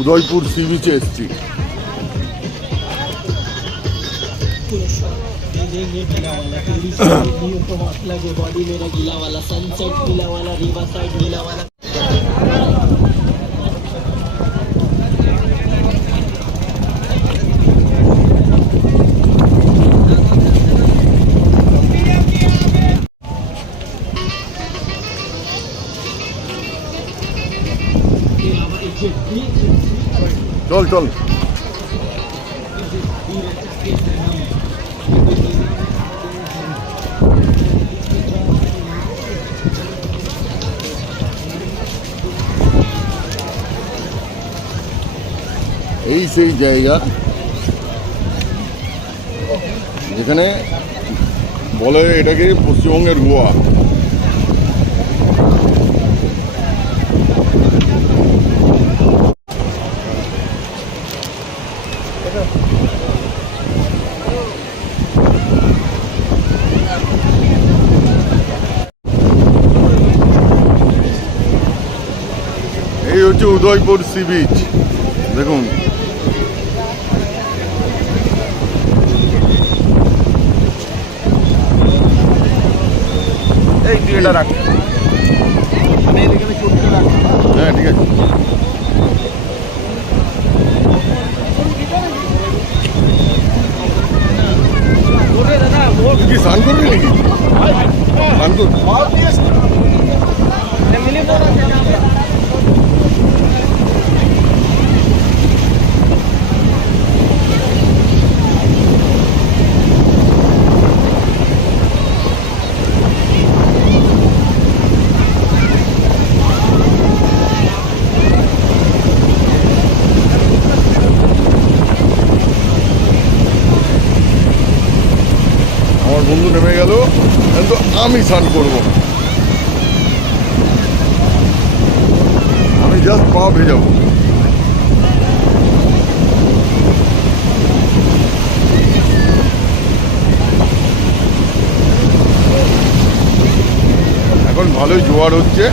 Udaipur C বিচে এসছি। চল চল, এই সেই জায়গা যেখানে বলে এটাকে পশ্চিমবঙ্গের গোয়া। এই হচ্ছে উদয়পুর সি বিচ, দেখুন। এই তুই এটা রাখ, আমি এখানে চুটটা রাখ। হ্যাঁ ঠিক আছে। তুই কি স্নান করবি নাকি? স্নান করবি? আমার বন্ধু নেমে গেল, কিন্তু আমি স্নান করবো না, আমি জাস্ট পা ভেজাবো। এখন ভালোই জোয়ার হচ্ছে।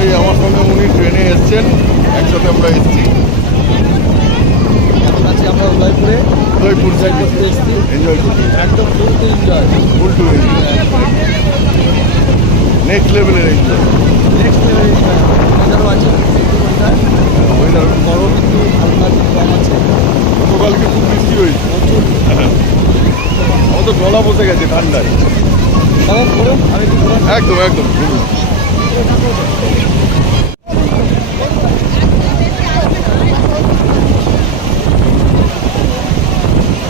এই আমার সঙ্গে উনি ট্রেনে এসছেন, একসাথে আমরা এসছি। আমরা উদয়পুরে উদয়পুর এনজয় করতে এসেছি, এনজয় করছি, একদম full to enjoy, full to enjoy, next লেভেলের এনজয়। Next level enjoy. এছাড়াও আছে ওয়েদার, গরম একটু হালকা কম আছে। গতকালকে খুব বৃষ্টি হয়েছে, প্রচুর আমার তো গলা বসে গেছে ঠান্ডায়। কারণ গরম, আমি একটু গরম। একদম একদম।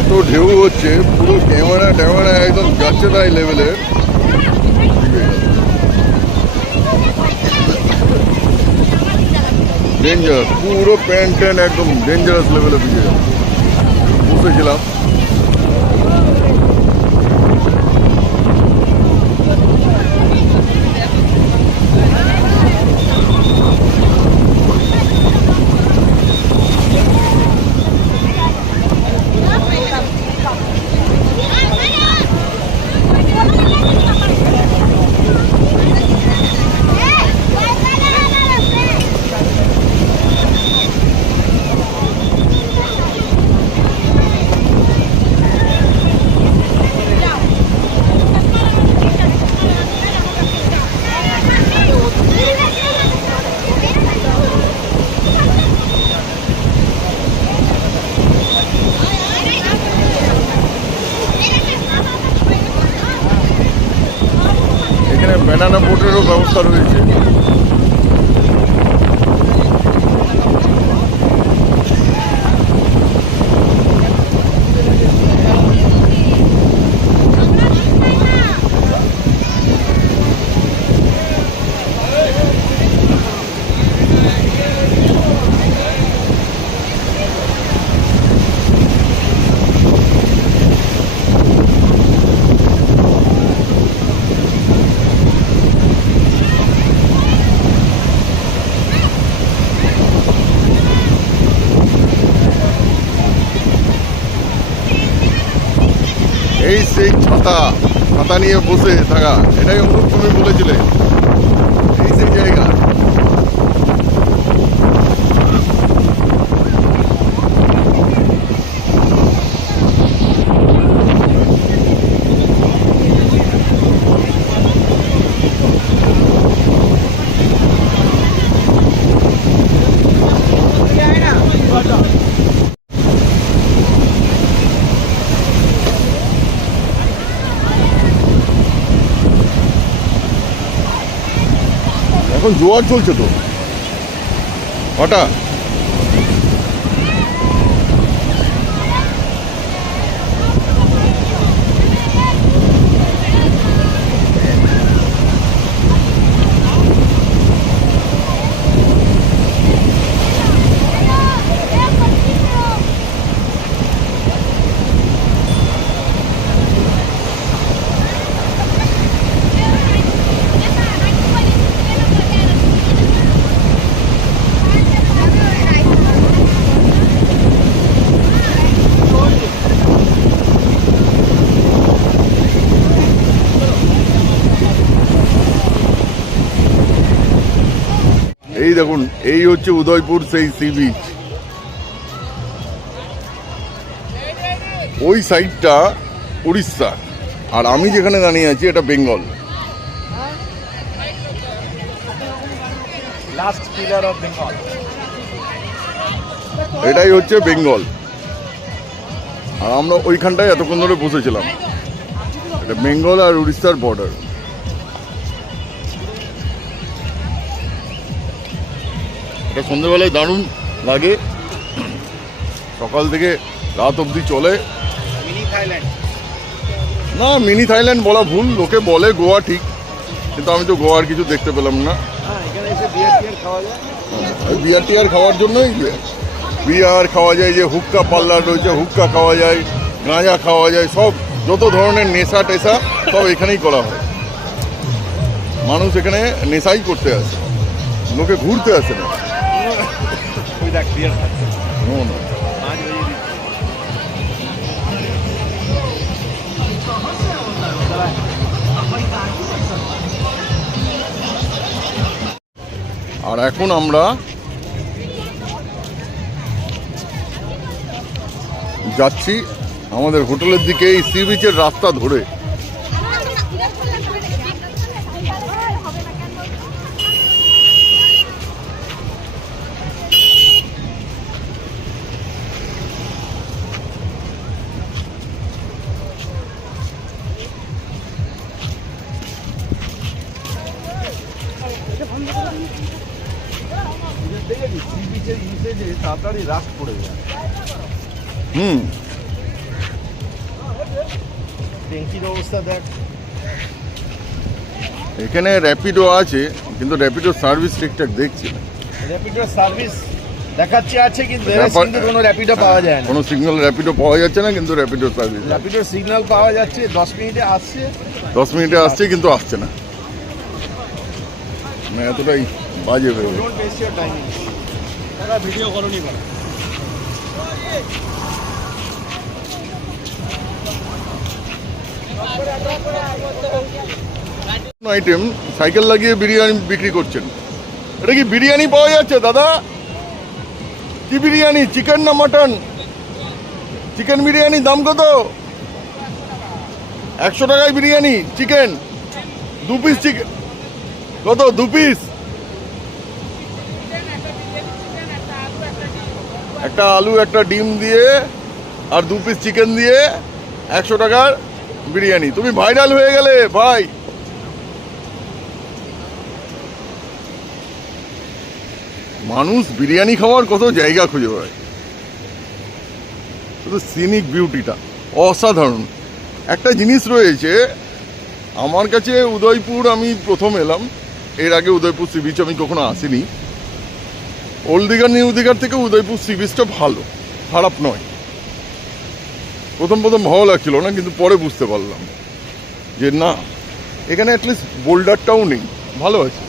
এত ঢেউ হচ্ছে, পুরো ক্যামেরা ট্যামেরা একদম যাচ্ছে তাই লেভেলের। ডেঞ্জার, পুরো প্যান্ট ট্যান একদম ডেঞ্জারাস লেভেলে ভিজে যাবে। বসেছিলাম, ব্যানানা বোটেরও ব্যবস্থা রয়েছে। এই সেই ছাতা, ছাতা নিয়ে বসে থাকা, এটাই অনুরূপ তুমি বলেছিলে। এই সেই জায়গা। এখন জোয়ার চলছে তো হঠাৎ। এই দেখুন, এই হচ্ছে উদয়পুর সেই সি বিচ। ওই সাইডটা উড়িষ্যা, আর আমি যেখানে দাঁড়িয়ে আছি এটা Bengal. Last pillar of Bengal. এটাই হচ্ছে বেঙ্গল, আর আমরা ওইখানটায় এতক্ষণ ধরে বসেছিলাম। এটা বেঙ্গল আর উড়িষ্যার বর্ডার। এটা সন্ধ্যেবেলায় দারুণ লাগে, সকাল থেকে রাত অবধি চলে। Mini Thailand. না, মিনি থাইল্যান্ড বলা ভুল, লোকে বলে গোয়া ঠিক, কিন্তু আমি তো গোয়ার কিছু দেখতে পেলাম না। হ্যাঁ, এখানে এসে বিয়ার টিয়ার খাওয়া যায়। বিয়ার টিয়ার খাওয়ার জন্যই বিয়ার খাওয়া যায়, যে হুক্কা পার্লার রয়েছে হুক্কা খাওয়া যায়, গাঁজা খাওয়া যায়, সব যত ধরনের নেশা টেশা সব এখানেই করা হয়। মানুষ এখানে নেশাই করতে আসে, লোকে ঘুরতে আসে না। ওই দেখ বিয়ার খাচ্ছে। No, no. আজ ওই আর এখন আমরা যাচ্ছি আমাদের হোটেলের দিকে, এই সি বিচের রাস্তা ধরে। সি বিচের ইউসেজে তাড়াতাড়ি রাস্ট পড়ে যায়। হুম, ট্যাঙ্কির অবস্থা দেখ। এখানে র্যাপিডো আছে, কিন্তু র্যাপিডো সার্ভিস ঠিকঠাক দেখছি না। র্যাপিডো সার্ভিস দেখাচ্ছে আছে, কিন্তু কোনো র্যাপিডো পাওয়া যায় না। কোনো সিগন্যাল র্যাপিডো পাওয়া যাচ্ছে না, কিন্তু র্যাপিডো সার্ভিস। র্যাপিডোর সিগন্যাল পাওয়া যাচ্ছে, 10 মিনিটে আসছে। 10 মিনিটে আসছে, কিন্তু আসছে না, মানে এতটাই বাজে হয়ে গেছে। Don't waste your time. তারা ভিডিও করনি বলে। আইটেম সাইকেল লাগিয়ে বিরিয়ানি বিক্রি করছেন। এটা কি বিরিয়ানি পাওয়া যাচ্ছে দাদা? কি বিরিয়ানি, চিকেন না মাটন? চিকেন বিরিয়ানি দাম কত? 100 টাকায় বিরিয়ানি চিকেন, 2 পিস চিকেন কত? 2 পিস, একটা আলু একটা ডিম দিয়ে আর 2 পিস চিকেন দিয়ে 100 টাকার বিরিয়ানি। তুমি ভাইরাল হয়ে গেলে ভাই। মানুষ বিরিয়ানি খাওয়ার কত জায়গা খুঁজে বেড়ায়, শুধু সিনিক বিউটিটা অসাধারণ। একটা জিনিস রয়েছে আমার কাছে, উদয়পুর আমি প্রথম এলাম, এর আগে উদয়পুর সি বিচ আমি কখনো আসিনি। ওল্ড দীঘা নিউ দীঘার থেকে উদয়পুর সি বিচটা ভালো, খারাপ নয়। প্রথম ভালো লাগছিল না, কিন্তু পরে বুঝতে পারলাম যে না, এখানে অ্যাটলিস্ট বোল্ডারটাও নেই, ভালো আছে।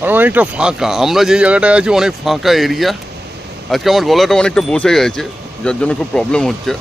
আর অনেকটা ফাঁকা, আমরা যে জায়গাটায় আছি অনেক ফাঁকা এরিয়া। আজকে আমার গলাটা অনেকটা বসে গেছে, যার জন্য খুব প্রবলেম হচ্ছে।